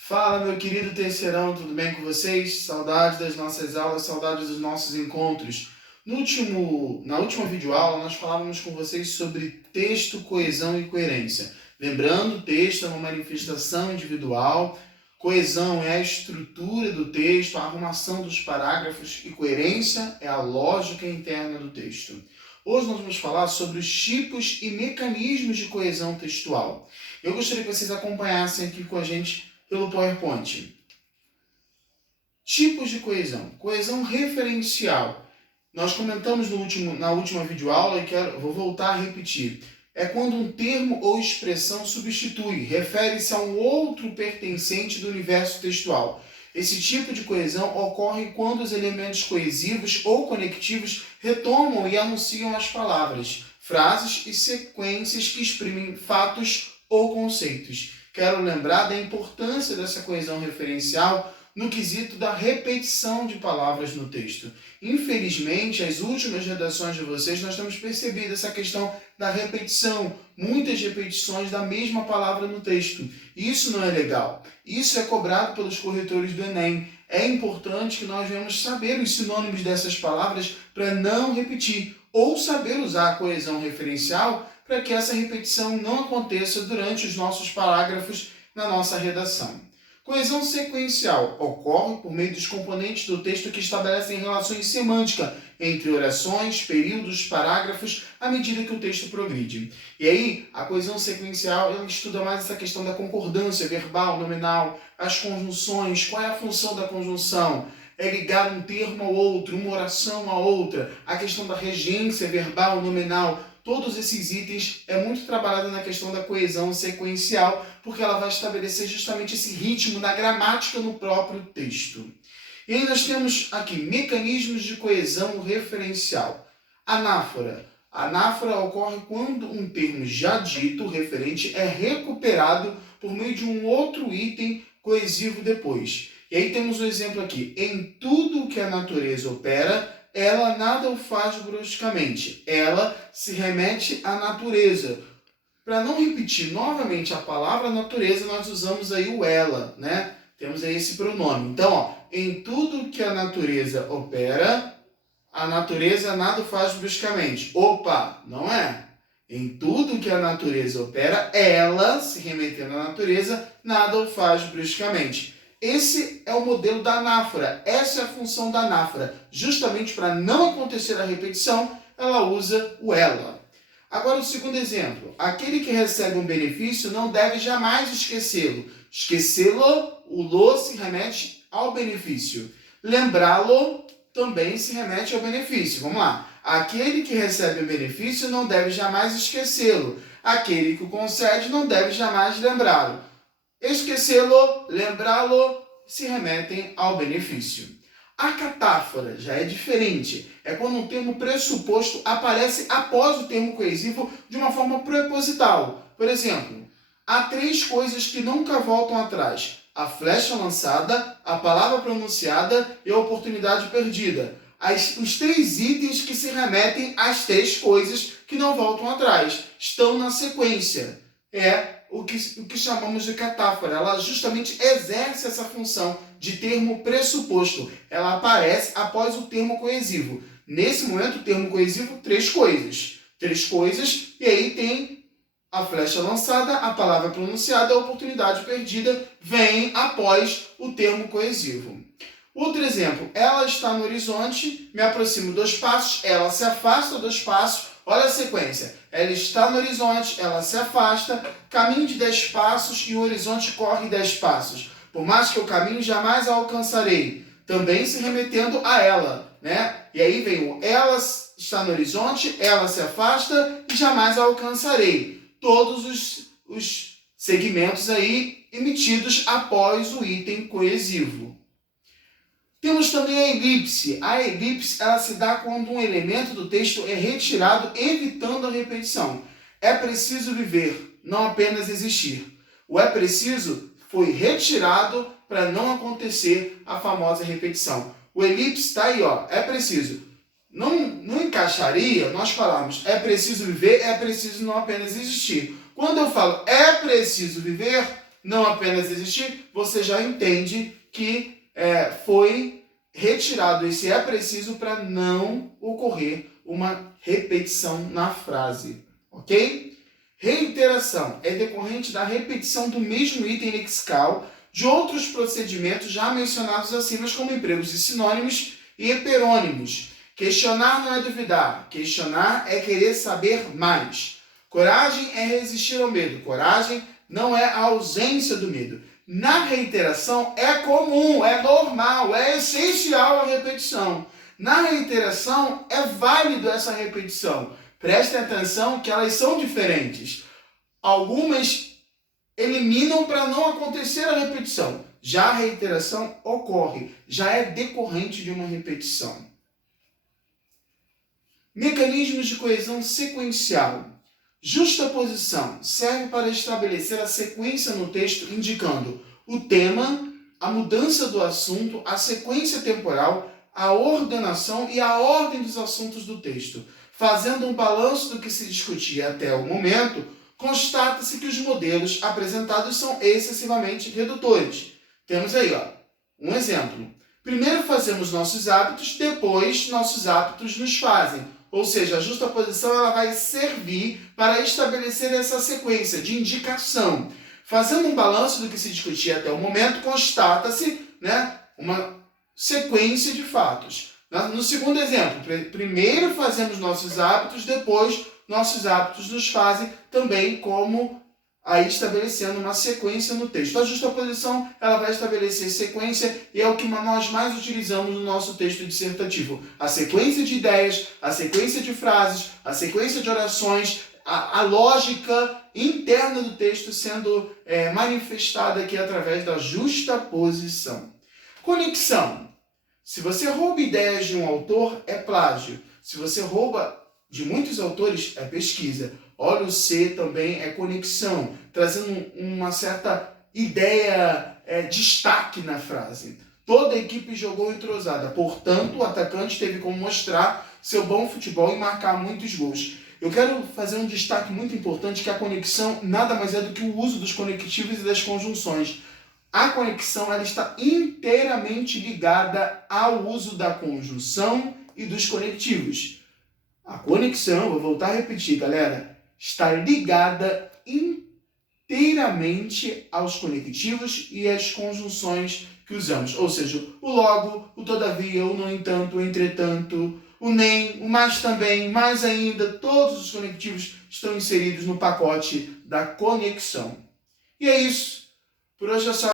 Fala, meu querido terceirão, tudo bem com vocês? Saudades das nossas aulas, saudades dos nossos encontros. Na última videoaula, nós falávamos com vocês sobre texto, coesão e coerência. Lembrando, texto é uma manifestação individual, coesão é a estrutura do texto, a arrumação dos parágrafos e coerência é a lógica interna do texto. Hoje nós vamos falar sobre os tipos e mecanismos de coesão textual. Eu gostaria que vocês acompanhassem aqui com a gente pelo PowerPoint. Tipos de coesão. Coesão referencial. Nós comentamos na última videoaula e vou voltar a repetir. É quando um termo ou expressão substitui, refere-se a um outro pertencente do universo textual. Esse tipo de coesão ocorre quando os elementos coesivos ou conectivos retomam e anunciam as palavras, frases e sequências que exprimem fatos ou conceitos. Quero lembrar da importância dessa coesão referencial no quesito da repetição de palavras no texto. Infelizmente, as últimas redações de vocês, nós temos percebido essa questão da repetição, muitas repetições da mesma palavra no texto. Isso não é legal. Isso é cobrado pelos corretores do Enem. É importante que nós venhamos saber os sinônimos dessas palavras para não repetir, ou saber usar a coesão referencial para que essa repetição não aconteça durante os nossos parágrafos na nossa redação. Coesão sequencial ocorre por meio dos componentes do texto que estabelecem relações semânticas entre orações, períodos, parágrafos, à medida que o texto progride. E aí, a coesão sequencial ela estuda mais essa questão da concordância verbal, nominal, as conjunções, qual é a função da conjunção, é ligar um termo ao outro, uma oração a outra, a questão da regência verbal, nominal. Todos esses itens é muito trabalhado na questão da coesão sequencial, porque ela vai estabelecer justamente esse ritmo da gramática no próprio texto. E aí nós temos aqui mecanismos de coesão referencial. Anáfora. A anáfora ocorre quando um termo já dito, referente, é recuperado por meio de um outro item coesivo depois. E aí temos um exemplo aqui. Em tudo que a natureza opera, ela nada o faz bruscamente. Ela se remete à natureza. Para não repetir novamente a palavra natureza, nós usamos aí o ela, né? Temos aí esse pronome. Então, em tudo que a natureza opera, a natureza nada o faz bruscamente. Opa, não é? Em tudo que a natureza opera, ela, se remetendo à natureza, nada o faz bruscamente. Esse é o modelo da anáfora, essa é a função da anáfora. Justamente para não acontecer a repetição, ela usa o ela. Agora o segundo exemplo. Aquele que recebe um benefício não deve jamais esquecê-lo. Esquecê-lo, o lo se remete ao benefício. Lembrá-lo também se remete ao benefício. Vamos lá. Aquele que recebe um benefício não deve jamais esquecê-lo. Aquele que o concede não deve jamais lembrá-lo. Esquecê-lo, lembrá-lo, se remetem ao benefício. A catáfora já é diferente. É quando um termo pressuposto aparece após o termo coesivo de uma forma preposital. Por exemplo, há três coisas que nunca voltam atrás. A flecha lançada, a palavra pronunciada e a oportunidade perdida. Os três itens que se remetem às três coisas que não voltam atrás estão na sequência. É o que chamamos de catáfora. Ela justamente exerce essa função de termo pressuposto. Ela aparece após o termo coesivo. Nesse momento, o termo coesivo, três coisas. Três coisas, e aí tem a flecha lançada, a palavra pronunciada, a oportunidade perdida, vem após o termo coesivo. Outro exemplo, ela está no horizonte, me aproximo 2 passos, ela se afasta 2 passos, olha a sequência. Ela está no horizonte, ela se afasta, caminho de 10 passos e o horizonte corre 10 passos. Por mais que eu caminhe, jamais a alcançarei. Também se remetendo a ela, né? E aí vem o ela está no horizonte, ela se afasta e jamais a alcançarei. Todos os segmentos aí emitidos após o item coesivo. Temos também a elipse. A elipse ela se dá quando um elemento do texto é retirado, evitando a repetição. É preciso viver, não apenas existir. O é preciso foi retirado para não acontecer a famosa repetição. O elipse está aí, é preciso. Não encaixaria nós falarmos é preciso viver, é preciso não apenas existir. Quando eu falo é preciso viver, não apenas existir, você já entende que foi retirado esse é preciso para não ocorrer uma repetição na frase, ok? Reiteração é decorrente da repetição do mesmo item lexical de outros procedimentos já mencionados acima, como empregos de sinônimos e heterônimos. Questionar não é duvidar, questionar é querer saber mais. Coragem é resistir ao medo, coragem não é a ausência do medo. Na reiteração é comum, é normal, é essencial a repetição. Na reiteração é válido essa repetição. Prestem atenção que elas são diferentes. Algumas eliminam para não acontecer a repetição. Já a reiteração ocorre, já é decorrente de uma repetição. Mecanismos de coesão sequencial. Justaposição serve para estabelecer a sequência no texto, indicando o tema, a mudança do assunto, a sequência temporal, a ordenação e a ordem dos assuntos do texto. Fazendo um balanço do que se discutia até o momento, constata-se que os modelos apresentados são excessivamente redutores. Temos aí, um exemplo. Primeiro fazemos nossos hábitos, depois nossos hábitos nos fazem. Ou seja, a justaposição ela vai servir para estabelecer essa sequência de indicação. Fazendo um balanço do que se discutia até o momento, constata-se uma sequência de fatos. No segundo exemplo, primeiro fazemos nossos hábitos, depois nossos hábitos nos fazem, também como aí estabelecendo uma sequência no texto. A justaposição ela vai estabelecer sequência e é o que nós mais utilizamos no nosso texto dissertativo. A sequência de ideias, a sequência de frases, a sequência de orações, a lógica interna do texto sendo manifestada aqui através da justaposição. Conexão. Se você rouba ideias de um autor, é plágio. Se você rouba de muitos autores, é pesquisa. Olha, o C também é conexão, trazendo uma certa ideia, destaque na frase. Toda a equipe jogou entrosada, portanto, o atacante teve como mostrar seu bom futebol e marcar muitos gols. Eu quero fazer um destaque muito importante, que a conexão nada mais é do que o uso dos conectivos e das conjunções. A conexão ela está inteiramente ligada ao uso da conjunção e dos conectivos. A conexão, vou voltar a repetir, galera, está ligada inteiramente aos conectivos e às conjunções que usamos. Ou seja, o logo, o todavia, o no entanto, o entretanto, o nem, o mas também, mais ainda, todos os conectivos estão inseridos no pacote da conexão. E é isso. Por hoje é só.